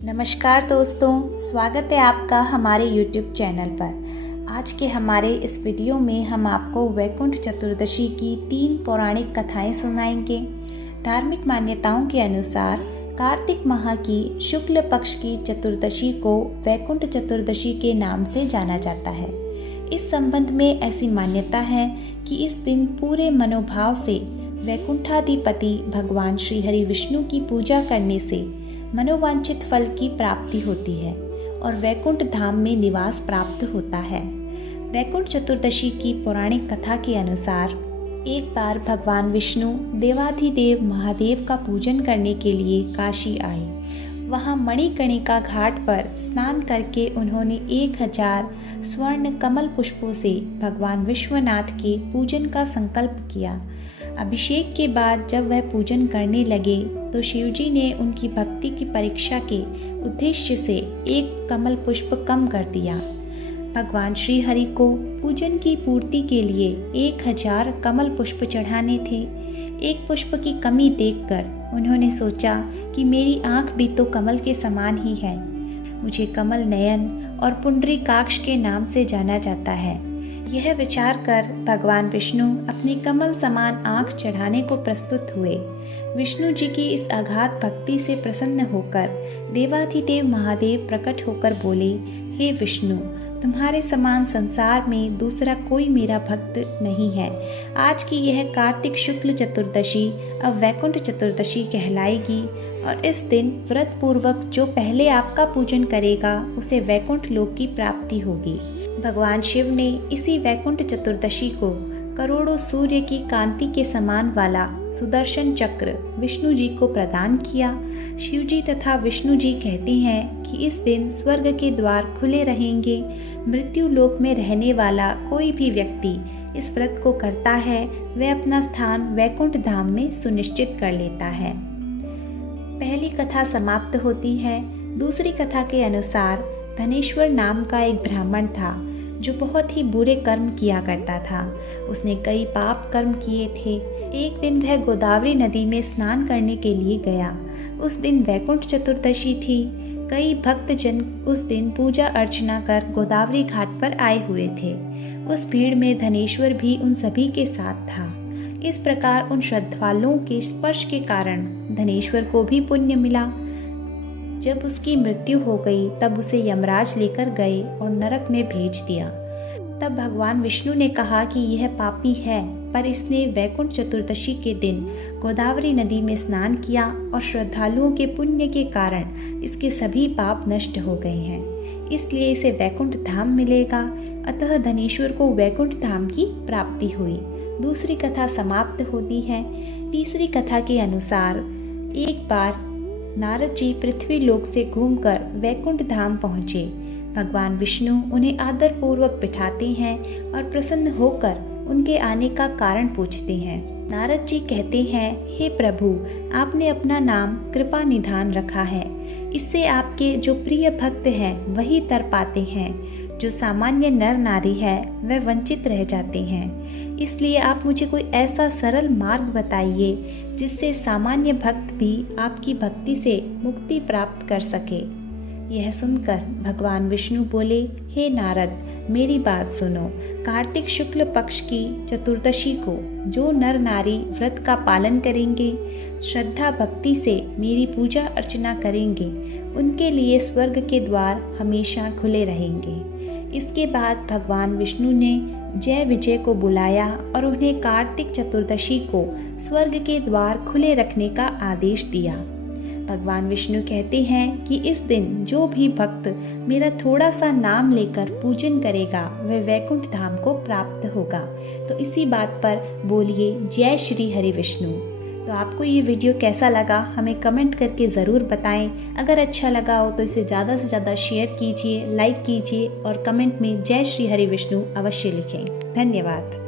नमस्कार दोस्तों, स्वागत है आपका हमारे YouTube चैनल पर। आज के हमारे इस वीडियो में हम आपको वैकुंठ चतुर्दशी की 3 पौराणिक कथाएं सुनाएंगे। धार्मिक मान्यताओं के अनुसार कार्तिक माह की शुक्ल पक्ष की चतुर्दशी को वैकुंठ चतुर्दशी के नाम से जाना जाता है। इस संबंध में ऐसी मान्यता है कि इस दिन पूरे मनोभाव से वैकुंठाधिपति भगवान श्री हरि विष्णु की पूजा करने से मनोवांछित फल की प्राप्ति होती है और वैकुंठ धाम में निवास प्राप्त होता है। वैकुंठ चतुर्दशी की पौराणिक कथा के अनुसार एक बार भगवान विष्णु देवाधिदेव महादेव का पूजन करने के लिए काशी आए। वहां मणिकर्णिका घाट पर स्नान करके उन्होंने 1000 स्वर्ण कमल पुष्पों से भगवान विश्वनाथ के पूजन का संकल्प किया। अभिषेक के बाद जब वह पूजन करने लगे तो शिवजी ने उनकी भक्ति की परीक्षा के उद्देश्य से एक कमल पुष्प कम कर दिया। भगवान श्री हरि को पूजन की पूर्ति के लिए 1000 कमल पुष्प चढ़ाने थे। एक पुष्प की कमी देखकर उन्होंने सोचा कि मेरी आंख भी तो कमल के समान ही है। मुझे कमल नयन और पुंडरीकाक्ष के नाम से जाना जाता है। यह विचार कर भगवान विष्णु अपनी कमल समान आंख चढ़ाने को प्रस्तुत हुए। विष्णु जी की इस अगाध भक्ति से प्रसन्न होकर देवाधिदेव महादेव प्रकट होकर बोले, हे विष्णु, तुम्हारे समान संसार में दूसरा कोई मेरा भक्त नहीं है। आज की यह कार्तिक शुक्ल चतुर्दशी अब वैकुंठ चतुर्दशी कहलाएगी और इस दिन व्रत पूर्वक जो पहले आपका पूजन करेगा उसे वैकुंठ लोक की प्राप्ति होगी। भगवान शिव ने इसी वैकुंठ चतुर्दशी को करोड़ों सूर्य की कांति के समान वाला सुदर्शन चक्र विष्णु जी को प्रदान किया। शिव जी तथा विष्णु जी कहते हैं कि इस दिन स्वर्ग के द्वार खुले रहेंगे। मृत्यु लोक में रहने वाला कोई भी व्यक्ति इस व्रत को करता है वह अपना स्थान वैकुंठ धाम में सुनिश्चित कर लेता है। पहली कथा समाप्त होती है। दूसरी कथा के अनुसार धनेश्वर नाम का एक ब्राह्मण था जो बहुत ही बुरे कर्म किया करता था। उसने कई पाप कर्म किए थे। एक दिन वह गोदावरी नदी में स्नान करने के लिए गया। उस दिन वैकुंठ चतुर्दशी थी। कई भक्तजन उस दिन पूजा अर्चना कर गोदावरी घाट पर आए हुए थे। उस भीड़ में धनेश्वर भी उन सभी के साथ था। इस प्रकार उन श्रद्धालुओं के स्पर्श के कारण धनेश्वर को भी पुण्य मिला। जब उसकी मृत्यु हो गई तब उसे यमराज लेकर गए और नरक में भेज दिया। तब भगवान विष्णु ने कहा कि यह पापी है, पर इसने वैकुंठ चतुर्दशी के दिन गोदावरी नदी में स्नान किया और श्रद्धालुओं के पुण्य के कारण इसके सभी पाप नष्ट हो गए हैं, इसलिए इसे वैकुंठ धाम मिलेगा। अतः धनेश्वर को वैकुंठ धाम की प्राप्ति हुई। दूसरी कथा समाप्त होती है। तीसरी कथा के अनुसार एक बार नारद जी पृथ्वी लोक से घूमकर वैकुंठ धाम पहुँचे। भगवान विष्णु उन्हें आदर पूर्वक बिठाते हैं और प्रसन्न होकर उनके आने का कारण पूछते हैं। नारद जी कहते हैं, हे प्रभु, आपने अपना नाम कृपा निधान रखा है। इससे आपके जो प्रिय भक्त हैं वही तर पाते हैं। जो सामान्य नर नारी है वह वंचित रह जाते हैं। इसलिए आप मुझे कोई ऐसा सरल मार्ग बताइए जिससे सामान्य भक्त भी आपकी भक्ति से मुक्ति प्राप्त कर सके। यह सुनकर भगवान विष्णु बोले, हे नारद, मेरी बात सुनो। कार्तिक शुक्ल पक्ष की चतुर्दशी को जो नर नारी व्रत का पालन करेंगे, श्रद्धा भक्ति से मेरी पूजा अर्चना करेंगे, उनके लिए स्वर्ग के द्वार हमेशा खुले रहेंगे। इसके बाद भगवान विष्णु ने जय विजय को बुलाया और उन्हें कार्तिक चतुर्दशी को स्वर्ग के द्वार खुले रखने का आदेश दिया। भगवान विष्णु कहते हैं कि इस दिन जो भी भक्त मेरा थोड़ा सा नाम लेकर पूजन करेगा वह वैकुंठ धाम को प्राप्त होगा। तो इसी बात पर बोलिए जय श्री हरि विष्णु। तो आपको ये वीडियो कैसा लगा हमें कमेंट करके ज़रूर बताएं। अगर अच्छा लगा हो तो इसे ज़्यादा से ज़्यादा शेयर कीजिए, लाइक कीजिए और कमेंट में जय श्री हरि विष्णु अवश्य लिखें। धन्यवाद।